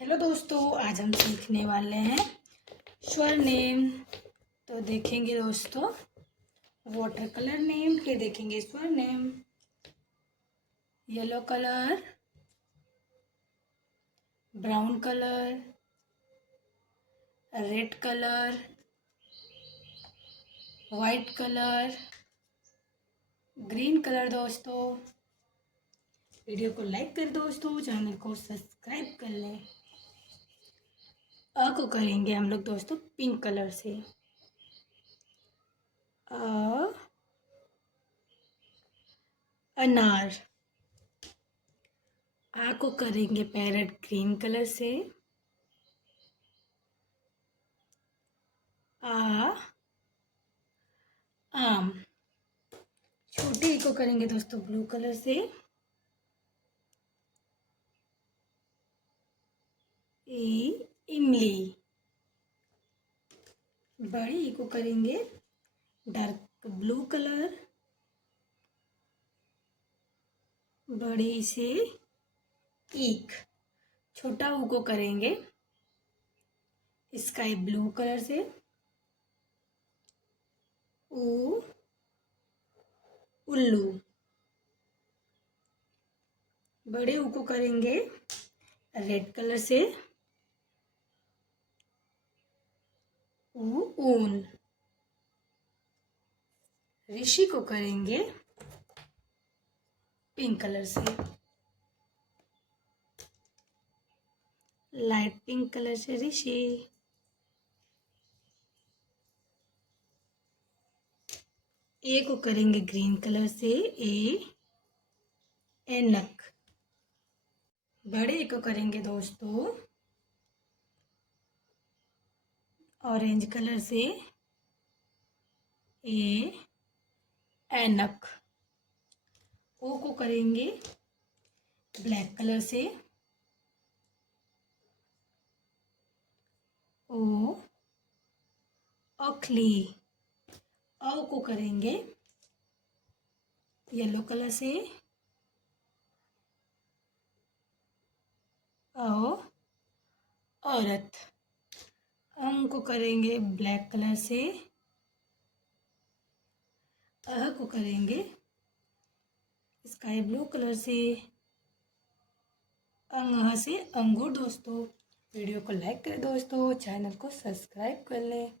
Hello दोस्तों, आज हम सीखने वाले हैं स्वर नेम। तो देखेंगे दोस्तों वाटर कलर नेम, फिर देखेंगे स्वर name. Yellow colour, brown colour, red colour, white colour, green colour. दोस्तों वीडियो को लाइक कर दोस्तों, चैनल को सब्सक्राइब कर लें। अ को करेंगे हम लोग दोस्तों पिंक कलर से। अनार। आ को करेंगे पैरेट ग्रीन कलर से। आ आम। छोटे ई को करेंगे दोस्तों ब्लू कलर से। इमली। बड़ी ई को करेंगे डार्क ब्लू कलर। बड़ी से ईख। छोटा ऊ को करेंगे स्काई ब्लू कलर से। उल्लू। बड़े ऊ को करेंगे रेड कलर से। ऊन। ऋषि को करेंगे पिंक कलर से, लाइट पिंक कलर से ऋषि। ए को करेंगे ग्रीन कलर से। ऐनक। बड़े को करेंगे दोस्तों ऑरेंज कलर से। ऐनक। ओ को करेंगे ब्लैक कलर से। ओखली। औ को करेंगे येलो कलर से। औरत। अं को करेंगे ब्लैक कलर से। अह को करेंगे स्काई ब्लू कलर से। अंग से अंगूर। दोस्तों वीडियो को लाइक करें दोस्तों, चैनल को सब्सक्राइब कर लें।